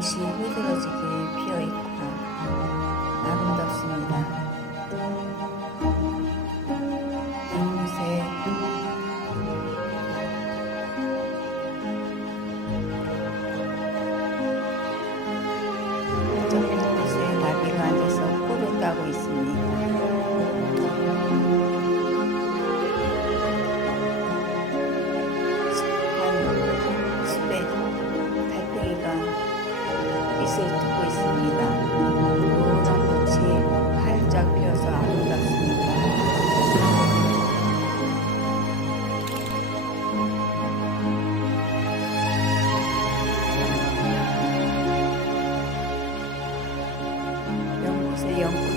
꽃이 흐드러지게 피어 있고 아름답습니다. 연못에 좁은 곳에 나비가 앉아서 꿀을 따고 있습니다. 숲한 숲에 달팽이가 잎을 트고 있습니다. 노란 꽃이 활짝 피어서 아름답습니다. 연못에 연꽃